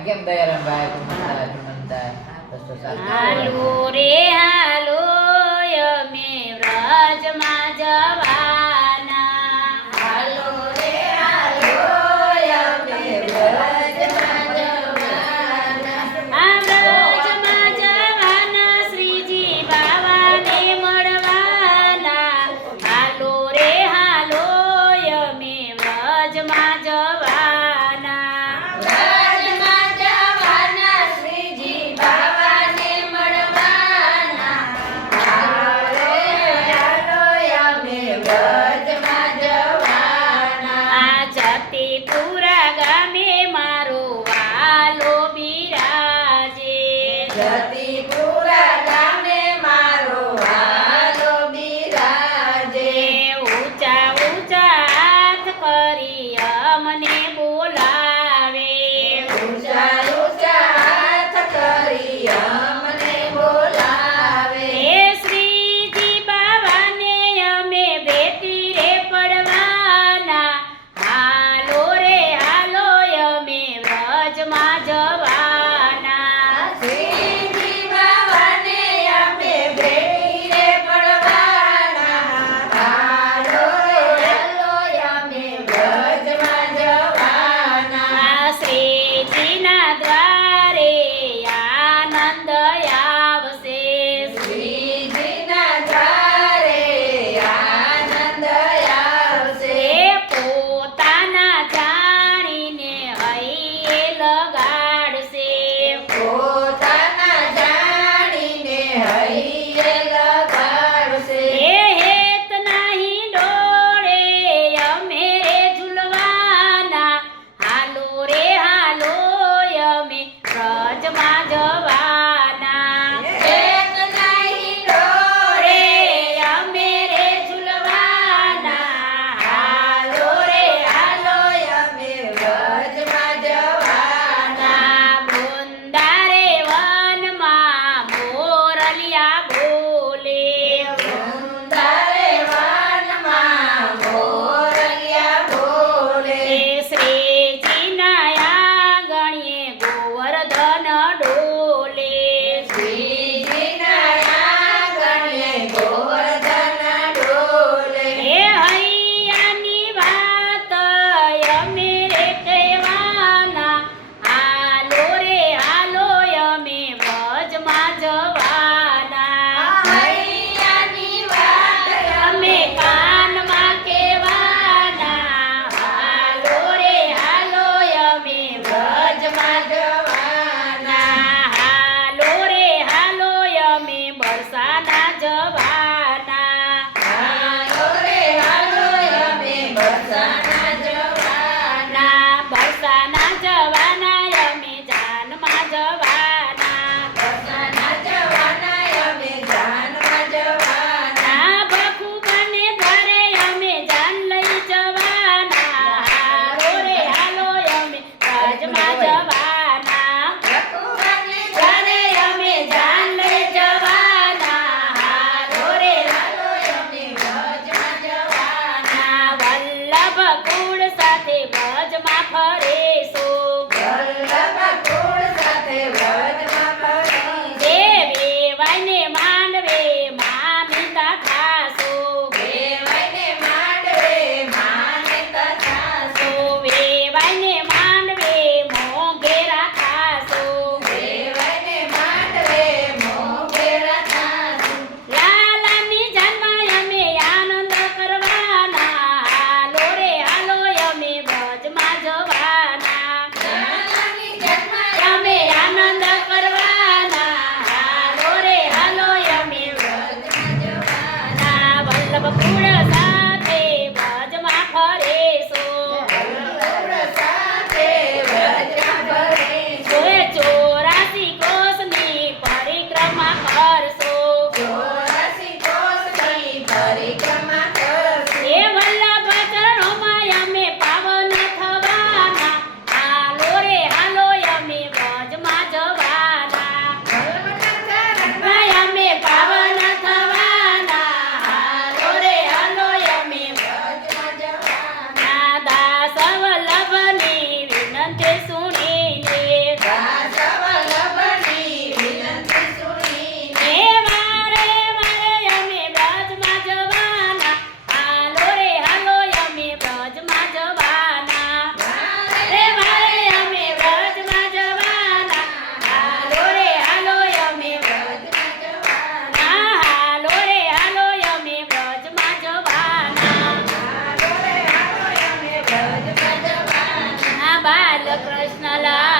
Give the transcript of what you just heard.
કેમ દયારામ ભાઈ કુમંતા કુમંતા દોસ્તો સાથે હાલો રે હાલો અમે વ્રજમાં જવાના હાલો રે હાલો અમે વ્રજમાં જવાના. આ વ્રજમાં જવાના શ્રીજી બાવાને મળવાના હાલો રે હાલો અમે વ્રજમાં જવાના વ્રજમાં જવાના શ્રીજી બાવાને મળવાના. હાલો રે હાલો અમે વ્રજમાં જવાના. આ જતીપુરા ગામે મારો વાલો બિરાજે જતીપુરા ગામે મારો વાલો બિરાજે. ઊંચા ઊંચા હાથ કરી અમને બોલાવે ઊંચા ઊંચા હાથ કરી અમને બોલાવે. હે શ્રીજી બાવાને અમે ભેટી રે પડવાના હાલો રે હાલો અમે વ્રજમાં જવાના શ્રીજી બાવાને અમે ભેટી રે પડવાના. હાલો રે હાલો અમે વ્રજમાં જવાના. આ શ્રીજીના દ્વારે આનંદ આવશે શ્રીજીના દ્વારે આનંદ આવશે. એ પોતાના જાણીને હૈયે લગાડશે પોતાના જાણીને હૈયે લગાડશે. એ હેત નહીં ડોળે અમે રે ઝૂલવાના હાલો રે હાલો અમે વ્રજમાં જવાના એક નહીં ડોળે અમે રે ઝૂલવાના હાલો રે હાલો અમે વ્રજમાં જવાના. બૃંદારે વનમાં મોરલિયા બોલે વૃંદારે વનમાં મોરલિયા બોલે. એ શ્રીજીના આંગણીએ ગોવર્ધન ડોલે શ્રીજીના આંગણે ગોવર્ધન ડોલે. એ હૈયાની વાત અમે રે કહેવાના હાલો રે હાલો અમે વ્રજમાં જવાના હૈયાની વાત અમે કાનમાં કહેવાના હાલો રે હાલો અમે વ્રજમાં જવાના. હાલો રે હાલો અમે બરસાના જવાના હાલો રે હાલો અમે બરસાના જવાના. બરસાના જવાના અમે જાનમાં જવાના બરસાના જવાના અમે જાનમાં જવાના. ભખુબાને ઘરે અમે જાન લઈ જવાના હાલો રે હાલો અમે વ્રજમાં જવાના ભગવાનને ઘરે અમે જાન લઈ જવાના હાલો રે હાલો અમે વ્રજમાં જવાના. વલ્લભ કુળ સાથે વ્રજમાં ફરેશું વલ્લભ કુળ સાથે વ્રજમાં ફરીશું. દેવે વાઈને માંડવે માનીતા ખાશું વેવાઈને માંડવે માન્યતા થાશે. વેવાઈને માંડવે મોંઘે કૃષ્ણ લાલ